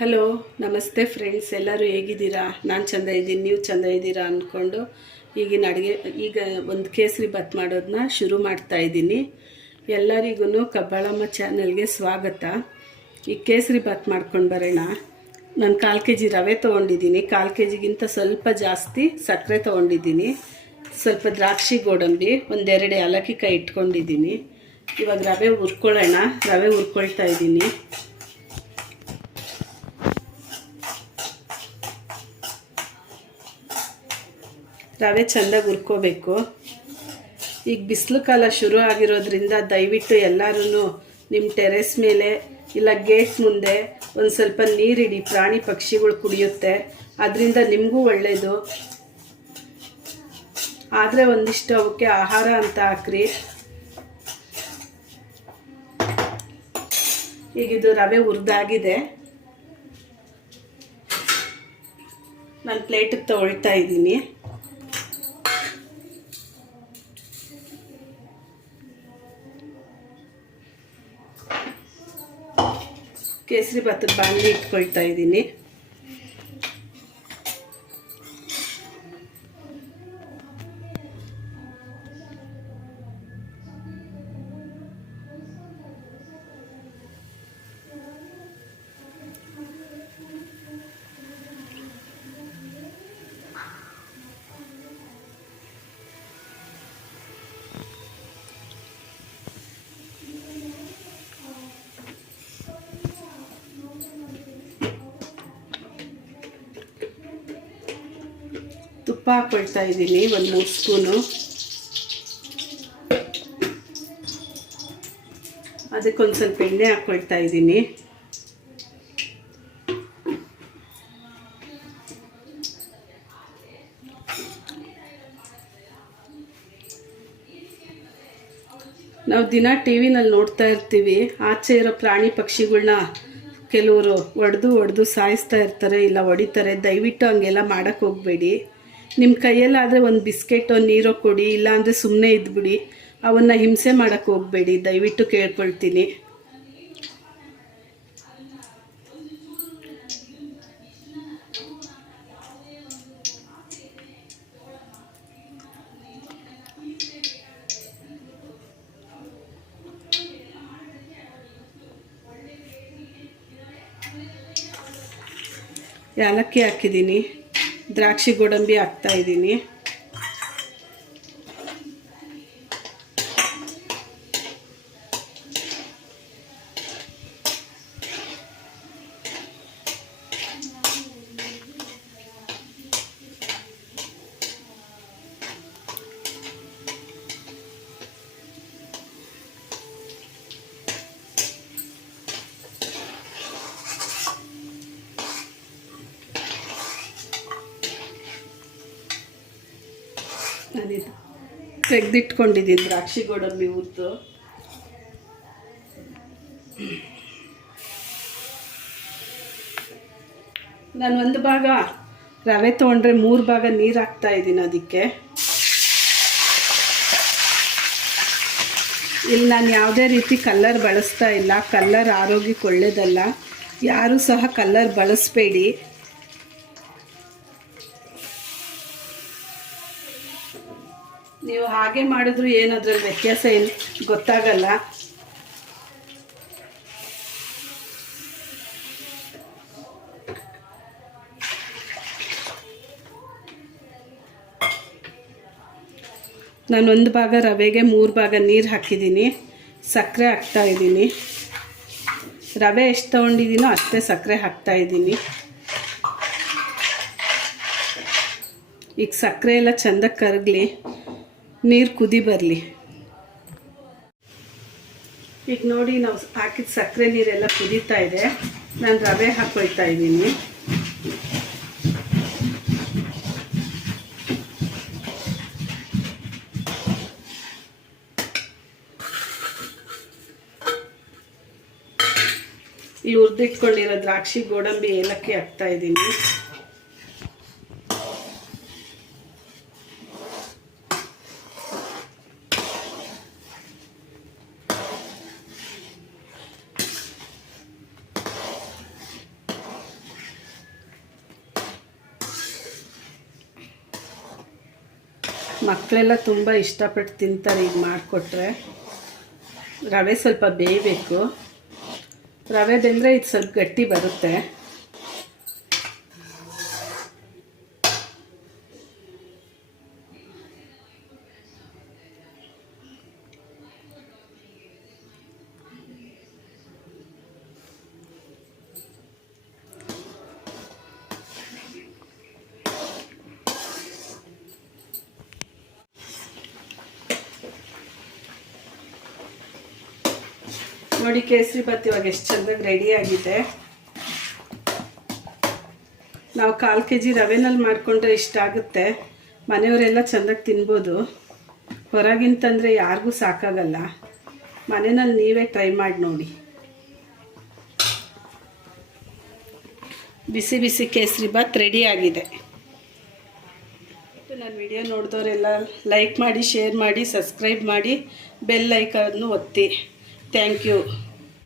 Hello, ನಮಸ್ತೆ friends. ಎಲ್ಲರೂ ಹೇಗಿದ್ದೀರಾ? ನಾನು ಚೆಂದ ಇದ್ದೀನಿ, ನೀವು ಚೆಂದ ಇದ್ದೀರಾ ಅಂದ್ಕೊಂಡು ಈಗಿನ ಅಡುಗೆ ಒಂದು ಕೇಸರಿ ಬಾತ್ ಮಾಡೋದನ್ನ ಶುರು ಮಾಡ್ತಾ ಇದ್ದೀನಿ. ಎಲ್ಲರಿಗೂ ಕಬ್ಬಾಳಮ್ಮ ಚಾನಲ್ಗೆ ಸ್ವಾಗತ. ಈ ಕೇಸರಿ ಬಾತ್ ಮಾಡ್ಕೊಂಡು ಬರೋಣ. ನಾನು 1/4 kg ರವೆ ತೊಗೊಂಡಿದ್ದೀನಿ. 1/4 kgಗಿಂತ ಸ್ವಲ್ಪ ಜಾಸ್ತಿ ಸಕ್ಕರೆ ತೊಗೊಂಡಿದ್ದೀನಿ. ಸ್ವಲ್ಪ ದ್ರಾಕ್ಷಿ ಗೋಡಂಬಿ, 1-2 ಏಲಕ್ಕಿ ಕಾಯಿ ಇಟ್ಕೊಂಡಿದ್ದೀನಿ. ಇವಾಗ ರವೆ ಹುರ್ಕೊಳ್ಳೋಣ. ರವೆ ಹುರ್ಕೊಳ್ತಾ ಇದ್ದೀನಿ. ರವೆ ಚೆಂದಾಗಿ ಹುರ್ಕೋಬೇಕು. ಈಗ ಬಿಸಿಲು ಕಾಲ ಶುರು ಆಗಿರೋದ್ರಿಂದ ದಯವಿಟ್ಟು ಎಲ್ಲರೂ ನಿಮ್ಮ ಟೆರೆಸ್ ಮೇಲೆ ಇಲ್ಲ ಗೇಟ್ ಮುಂದೆ ಒಂದು ಸ್ವಲ್ಪ ನೀರಿಡಿ. ಪ್ರಾಣಿ ಪಕ್ಷಿಗಳು ಕುಡಿಯುತ್ತೆ, ಅದರಿಂದ ನಿಮಗೂ ಒಳ್ಳೆಯದು. ಆದರೆ ಒಂದಿಷ್ಟು ಅವಕ್ಕೆ ಆಹಾರ ಅಂತ ಹಾಕ್ರಿ. ಈಗಿದು ರವೆ ಹುರಿದಾಗಿದೆ. ನಾನು ಪ್ಲೇಟಿಗೆ ತಗೊಳ್ತಾ ಇದ್ದೀನಿ. ಕೇಸರಿ ಬಾತದ ಬಾಣಲಿ ಇಟ್ಕೊಳ್ತಾ ಇದ್ದೀನಿ. ತುಪ್ಪ ಹಾಕ್ಕೊಳ್ತಾ ಇದ್ದೀನಿ, ಒಂದು 3 ಸ್ಪೂನು. ಅದಕ್ಕೊಂದು ಸ್ವಲ್ಪ ಎಣ್ಣೆ ಹಾಕ್ಕೊಳ್ತಾ ಇದ್ದೀನಿ. ನಾವು ದಿನ ಟಿ ವಿನಲ್ಲಿ ನೋಡ್ತಾ ಇರ್ತೀವಿ, ಆಚೆ ಇರೋ ಪ್ರಾಣಿ ಪಕ್ಷಿಗಳ್ನ ಕೆಲವರು ಹೊಡೆದು ಸಾಯಿಸ್ತಾ ಇರ್ತಾರೆ, ಇಲ್ಲ ಹೊಡಿತಾರೆ. ದಯವಿಟ್ಟು ಹಂಗೆಲ್ಲ ಮಾಡೋಕ್ಕೆ ಹೋಗಬೇಡಿ. ನಿಮ್ಮ ಕೈಯಲ್ಲಾದರೆ ಒಂದು ಬಿಸ್ಕೆಟೋ ನೀರೋ ಕೊಡಿ, ಇಲ್ಲಾಂದರೆ ಸುಮ್ಮನೆ ಇದ್ಬಿಡಿ. ಅವನ್ನು ಹಿಂಸೆ ಮಾಡೋಕ್ಕೆ ಹೋಗಬೇಡಿ, ದಯವಿಟ್ಟು ಕೇಳ್ಕೊಳ್ತೀನಿ. ಏಲಕ್ಕಿ ಹಾಕಿದ್ದೀನಿ, ದ್ರಾಕ್ಷಿ ಗೋಡಂಬಿ ಹಾಕ್ತಾ ಇದ್ದೀನಿ. ನಾನಿದು ತೆಗೆದಿಟ್ಕೊಂಡಿದ್ದೀನಿ ದ್ರಾಕ್ಷಿ ಗೋಡಂಬಿ ಹುರಿದು. ನಾನು 1 ಭಾಗ ರವೆ ತೊಗೊಂಡ್ರೆ 3 ಭಾಗ ನೀರು ಹಾಕ್ತಾ ಇದ್ದೀನಿ. ಅದಕ್ಕೆ ಇಲ್ಲಿ ನಾನು ಯಾವುದೇ ರೀತಿ ಕಲ್ಲರ್ ಬಳಸ್ತಾ ಇಲ್ಲ. ಕಲ್ಲರ್ ಆರೋಗ್ಯಕ್ಕೆ ಒಳ್ಳೆಯದಲ್ಲ. ಯಾರೂ ಸಹ ಕಲ್ಲರ್ ಬಳಸಬೇಡಿ. ನೀವು ಹಾಗೆ ಮಾಡಿದ್ರು ಏನದ್ರಲ್ಲಿ ವ್ಯತ್ಯಾಸ ಏನು ಗೊತ್ತಾಗಲ್ಲ. ನಾನು 1 ಭಾಗ ರವೆಗೆ 3 ಭಾಗ ನೀರು ಹಾಕಿದ್ದೀನಿ. ಸಕ್ಕರೆ ಹಾಕ್ತಾ ಇದ್ದೀನಿ. ರವೆ ಎಷ್ಟು ತೊಗೊಂಡಿದ್ದೀನೋ ಅಷ್ಟೇ ಸಕ್ಕರೆ ಹಾಕ್ತಾ ಇದ್ದೀನಿ. ಈಗ ಸಕ್ಕರೆ ಎಲ್ಲ ಚೆಂದಾಗಿ ಕರಗಲಿ, ನೀರು ಕುದಿ ಬರಲಿ. ಈಗ ನೋಡಿ, ನಾವು ಹಾಕಿದ ಸಕ್ಕರೆ ನೀರೆಲ್ಲ ಕುದೀತಾ ಇದೆ. ನಾನು ರವೆ ಹಾಕ್ಕೊಳ್ತಾ ಇದ್ದೀನಿ. ಈ ಹುರಿದಿಟ್ಕೊಂಡಿರೋ ದ್ರಾಕ್ಷಿ ಗೋಡಂಬಿ ಏಲಕ್ಕಿ ಹಾಕ್ತಾ ಇದ್ದೀನಿ. ಮಕ್ಕಳೆಲ್ಲ ತುಂಬ ಇಷ್ಟಪಟ್ಟು ತಿಂತಾರೆ ಈಗ ಮಾಡಿಕೊಟ್ರೆ. ರವೆ ಸ್ವಲ್ಪ ಬೇಯಬೇಕು. ರವೆ ಬೆಂದರೆ ಇದು ಸ್ವಲ್ಪ ಗಟ್ಟಿ ಬರುತ್ತೆ. ನೋಡಿ ಕೇಸರಿ ಬಾತ್ ಇವಾಗ ಎಷ್ಟು ಚೆಂದಾಗಿ ರೆಡಿಯಾಗಿದೆ. ನಾವು 1/4 kg ರವೆನಲ್ಲಿ ಮಾಡಿಕೊಂಡ್ರೆ ಇಷ್ಟ ಆಗುತ್ತೆ. ಮನೆಯವರೆಲ್ಲ ಚೆಂದಾಗಿ ತಿನ್ಬೋದು. ಹೊರಗಿಂತಂದರೆ ಯಾರಿಗೂ ಸಾಕಾಗಲ್ಲ. ಮನೆಯಲ್ಲಿ ನೀವೇ ಟ್ರೈ ಮಾಡಿ ನೋಡಿ. ಬಿಸಿ ಬಿಸಿ ಕೇಸರಿ ಬಾತ್ ರೆಡಿಯಾಗಿದೆ. ನನ್ನ ವಿಡಿಯೋ ನೋಡಿದವರೆಲ್ಲ ಲೈಕ್ ಮಾಡಿ, ಶೇರ್ ಮಾಡಿ, ಸಬ್ಸ್ಕ್ರೈಬ್ ಮಾಡಿ, ಬೆಲ್ ಐಕಾನ್ನು ಒತ್ತಿ. Thank you.